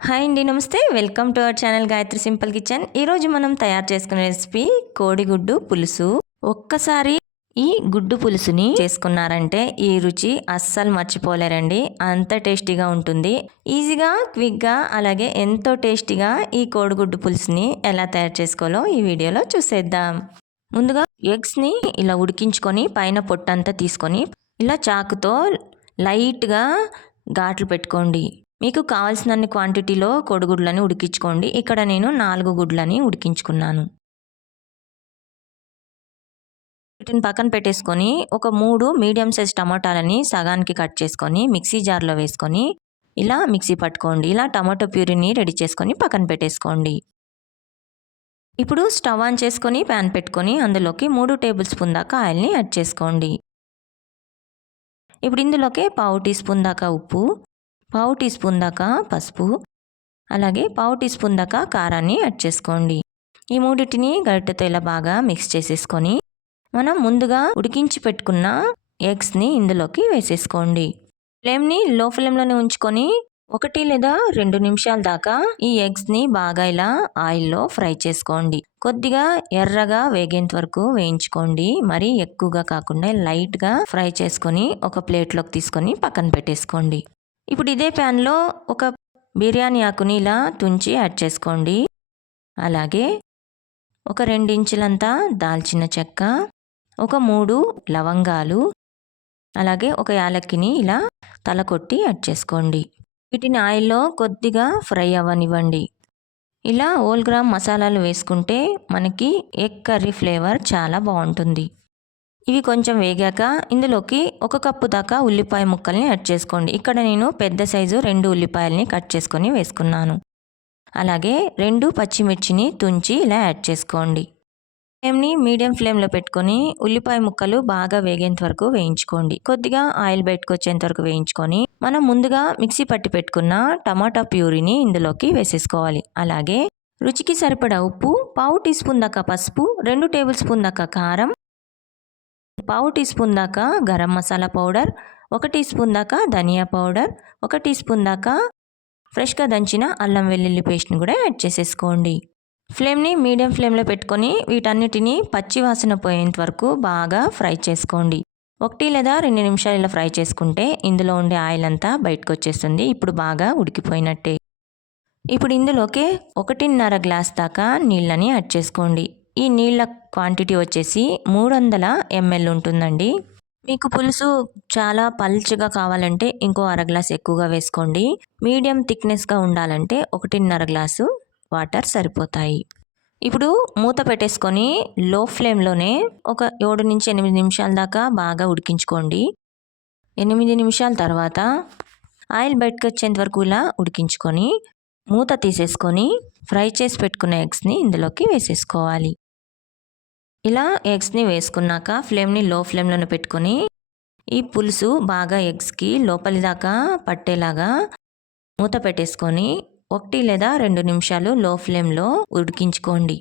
Hi అండి నమస్తే. Welcome to our channel Gayatri simple kitchen. ఈరోజు మనం తయారు చేసుకునే రెసిపీ కోడిగుడ్డు పులుసు. ఒక్కసారి ఈ గుడ్డు పులుసుని చేసుకున్నారంటే ఈ రుచి అస్సలు మర్చిపోలేరండి. అంత టేస్టీగా ఉంటుంది. ఈజీగా క్విక్గా అలాగే ఎంతో టేస్టీగా ఈ కోడిగుడ్డు పులుసుని ఎలా తయారు చేసుకోవాలో ఈ వీడియోలో చూసేద్దాం. ముందుగా ఎగ్స్ని ఇలా ఉడికించుకొని పైన పొట్టంతా తీసుకొని ఇలా చాకుతో లైట్గా ఘాట్లు పెట్టుకోండి. మీకు కావాల్సినన్ని క్వాంటిటీలో కోడిగుడ్లని ఉడికించుకోండి. ఇక్కడ నేను నాలుగు గుడ్లని ఉడికించుకున్నాను. వీటిని పక్కన పెట్టేసుకొని ఒక మూడు మీడియం సైజ్ టమాటాలని సగానికి కట్ చేసుకొని మిక్సీ జార్లో వేసుకొని ఇలా మిక్సీ పట్టుకోండి. ఇలా టమాటో ప్యూరీని రెడీ చేసుకొని పక్కన పెట్టేసుకోండి. ఇప్పుడు స్టవ్ ఆన్ చేసుకొని ప్యాన్ పెట్టుకొని అందులోకి మూడు టేబుల్ స్పూన్ దాకా ఆయిల్ని యాడ్ చేసుకోండి. ఇప్పుడు ఇందులోకి పావు టీ స్పూన్ దాకా ఉప్పు పావు టీ స్పూన్ దాకా పసుపు అలాగే పావు టీ స్పూన్ దాకా కారాన్ని యాడ్ చేసుకోండి. ఈ మూడింటిని గరిటెతో ఇలా బాగా మిక్స్ చేసేసుకొని మనం ముందుగా ఉడికించి పెట్టుకున్న ఎగ్స్ని ఇందులోకి వేసేసుకోండి. ఫ్లేమ్ని లో ఫ్లేమ్లోనే ఉంచుకొని ఒకటి లేదా రెండు నిమిషాల దాకా ఈ ఎగ్స్ని బాగా ఇలా ఆయిల్లో ఫ్రై చేసుకోండి. కొద్దిగా ఎర్రగా వేగేంత వరకు వేయించుకోండి. మరీ ఎక్కువగా కాకుండా లైట్గా ఫ్రై చేసుకొని ఒక ప్లేట్లోకి తీసుకొని పక్కన పెట్టేసుకోండి. ఇప్పుడు ఇదే ప్యాన్లో ఒక బిర్యానీ ఆకుని ఇలా తుంచి యాడ్ చేసుకోండి. అలాగే ఒక రెండించులంతా దాల్చిన చెక్క ఒక మూడు లవంగాలు అలాగే ఒక యాలక్కిని ఇలా తల కొట్టి యాడ్ చేసుకోండి. వీటిని ఆయిల్లో కొద్దిగా ఫ్రై అవ్వనివ్వండి. ఇలా ఓల్ గ్రామ్ మసాలాలు వేసుకుంటే మనకి ఎగ్ కర్రీ ఫ్లేవర్ చాలా బాగుంటుంది. ఇవి కొంచెం వేగాక ఇందులోకి ఒక కప్పు దాకా ఉల్లిపాయ ముక్కల్ని యాడ్ చేసుకోండి. ఇక్కడ నేను పెద్ద సైజు రెండు ఉల్లిపాయల్ని కట్ చేసుకొని వేసుకున్నాను. అలాగే రెండు పచ్చిమిర్చిని తుంచి ఇలా యాడ్ చేసుకోండి. ఫ్లేమ్ని మీడియం ఫ్లేమ్లో పెట్టుకొని ఉల్లిపాయ ముక్కలు బాగా వేగేంత వరకు వేయించుకోండి. కొద్దిగా ఆయిల్ బయటకు వచ్చేంత వరకు వేయించుకొని మనం ముందుగా మిక్సీ పట్టి పెట్టుకున్న టమాటా ప్యూరీని ఇందులోకి వేసేసుకోవాలి. అలాగే రుచికి సరిపడా ఉప్పు పావు టీ స్పూన్ దాకా పసుపు రెండు టేబుల్ స్పూన్ దాకా కారం పావు టీ స్పూన్ దాకా గరం మసాలా పౌడర్ ఒక టీ స్పూన్ దాకా ధనియా పౌడర్ ఒక టీ స్పూన్ దాకా ఫ్రెష్గా దంచిన అల్లం వెల్లుల్లి పేస్ట్ని కూడా యాడ్ చేసేసుకోండి. ఫ్లేమ్ని మీడియం ఫ్లేమ్లో పెట్టుకొని వీటన్నిటిని పచ్చి వాసన పోయేంత వరకు బాగా ఫ్రై చేసుకోండి. ఒకటి లేదా రెండు నిమిషాలు ఇలా ఫ్రై చేసుకుంటే ఇందులో ఉండే ఆయిల్ అంతా బయటకు వచ్చేస్తుంది. ఇప్పుడు బాగా ఉడికిపోయినట్టే. ఇప్పుడు ఇందులోకి ఒకటిన్నర గ్లాస్ దాకా నీళ్ళని యాడ్ చేసుకోండి. ఈ నీళ్ళ క్వాంటిటీ వచ్చేసి మూడు వందల ఎంఎల్ ఉంటుందండి. మీకు పులుసు చాలా పల్చగా కావాలంటే ఇంకో అర గ్లాస్ ఎక్కువగా వేసుకోండి. మీడియం థిక్నెస్గా ఉండాలంటే ఒకటిన్నర గ్లాసు వాటర్ సరిపోతాయి. ఇప్పుడు మూత పెట్టేసుకొని లో ఫ్లేమ్లోనే ఒక ఏడు నుంచి ఎనిమిది నిమిషాల దాకా బాగా ఉడికించుకోండి. ఎనిమిది నిమిషాల తర్వాత ఆయిల్ బయటకు వచ్చేంత వరకు ఇలా ఉడికించుకొని మూత తీసేసుకొని ఫ్రై చేసి పెట్టుకున్న ఎగ్స్ని ఇందులోకి వేసేసుకోవాలి. ఇలా ఎగ్స్ని వేసుకున్నాక ఫ్లేమ్ని లో ఫ్లేమ్లోనే పెట్టుకొని ఈ పులుసు బాగా ఎగ్స్కి లోపలి దాకా పట్టేలాగా మూత పెట్టేసుకొని ఒకటి లేదా రెండు నిమిషాలు లో ఫ్లేమ్లో ఉడికించుకోండి.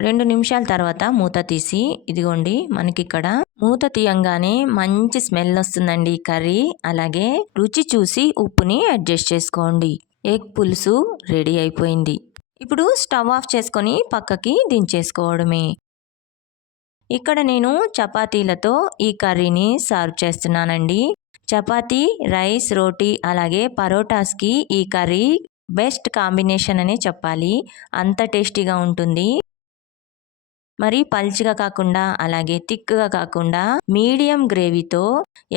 రెండు నిమిషాల తర్వాత మూత తీసి ఇదిగోండి మనకి ఇక్కడ మూత తీయంగానే మంచి స్మెల్ వస్తుందండి కర్రీ. అలాగే రుచి చూసి ఉప్పుని అడ్జస్ట్ చేసుకోండి. ఎగ్ పులుసు రెడీ అయిపోయింది. ఇప్పుడు స్టవ్ ఆఫ్ చేసుకొని పక్కకి దించేసుకోవడమే. ఇక్కడ నేను చపాతీలతో ఈ కర్రీని సర్వ్ చేస్తున్నానండి. చపాతీ రైస్ రోటీ అలాగే పరోటాస్కి ఈ కర్రీ బెస్ట్ కాంబినేషన్ అనే చెప్పాలి. అంత టేస్టీగా ఉంటుంది. మరి పల్చిగా కాకుండా అలాగే థిక్గా కాకుండా మీడియం గ్రేవీతో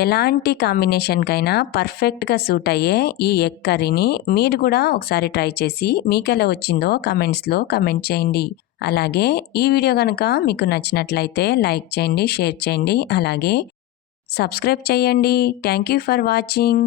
ఎలాంటి కాంబినేషన్కైనా పర్ఫెక్ట్గా సూట్ అయ్యే ఈ ఎగ్ కర్రీని మీరు కూడా ఒకసారి ట్రై చేసి మీకు ఎలా వచ్చిందో కమెంట్స్లో కమెంట్ చేయండి. అలాగే ఈ వీడియో కనుక మీకు నచ్చినట్లయితే లైక్ చేయండి షేర్ చేయండి అలాగే సబ్స్క్రైబ్ చేయండి. Thank you for watching.